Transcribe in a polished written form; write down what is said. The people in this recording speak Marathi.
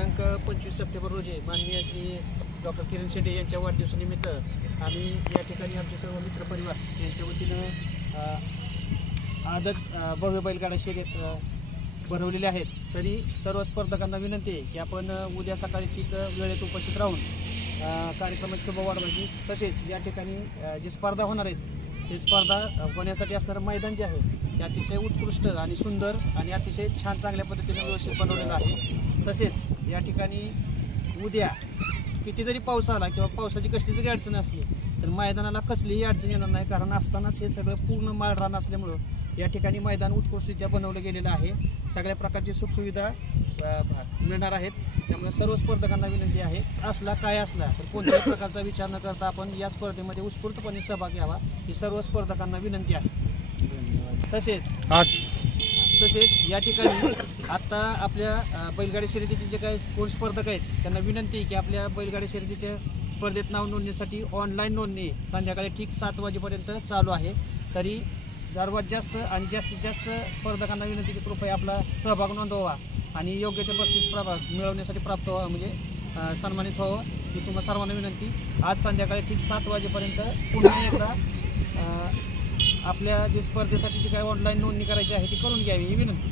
दिनांक 25 सप्टेंबर रोजी माननीय श्री डॉक्टर किरण शेटे यांच्या वाढदिवसानिमित्त आम्ही या ठिकाणी आमचे सर्व मित्रपरिवार यांच्या वतीनं आदत भव्य बैलगाडा शर्यत भरवलेले आहेत। तरी सर्व स्पर्धकांना विनंती आहे की आपण उद्या सकाळी ठीक वेळेत उपस्थित राहून कार्यक्रमाची शोभा वाढवायची। तसेच या ठिकाणी जे स्पर्धा होणार आहेत ते स्पर्धा होण्यासाठी असणारं मैदान जे आहे ते अतिशय उत्कृष्ट आणि सुंदर आणि अतिशय छान चांगल्या पद्धतीने व्यवस्थित बनवलेलं आहे। तसेच या ठिकाणी उद्या किती जरी पाऊस आला किंवा पावसाची कसली जरी अडचण असली तर मैदानाला कसलीही अडचण येणार नाही, कारण असतानाच हे सगळं पूर्ण माळरान असल्यामुळं या ठिकाणी मैदान उत्कृष्टरित्या बनवलं गेलेलं आहे। सगळ्या प्रकारची सुखसुविधा मिळणार आहेत। त्यामुळे सर्व स्पर्धकांना विनंती आहे असला काय असला तर कोणत्याही प्रकारचा विचार न करता आपण या स्पर्धेमध्ये उत्स्फूर्तपणे सहभाग घ्यावा ही सर्व स्पर्धकांना विनंती आहे। तसेच या ठिकाणी आत्ता आपल्या बैलगाडी शर्यतीचे जे काही कोण स्पर्धक आहेत त्यांना विनंती आहे की आपल्या बैलगाडी शर्यतीच्या स्पर्धेत नाव नोंदणीसाठी ऑनलाईन नोंदणी संध्याकाळी ठीक 7 वाजेपर्यंत चालू आहे। तरी सर्वात जास्त आणि जास्तीत जास्त स्पर्धकांना विनंती की कृपया आपला सहभाग नोंदवा आणि योग्य ते बक्षीस मिळवण्यासाठी प्राप्त व्हावं, म्हणजे सन्मानित व्हावं ही तुम्हा सर्वांना विनंती। आज संध्याकाळी ठीक 7 वाजेपर्यंत पुन्हा एकदा आपल्या जे स्पर्धेसाठी जी काही ऑनलाईन नोंदणी करायची आहे ती करून घ्यावी ही विनंती।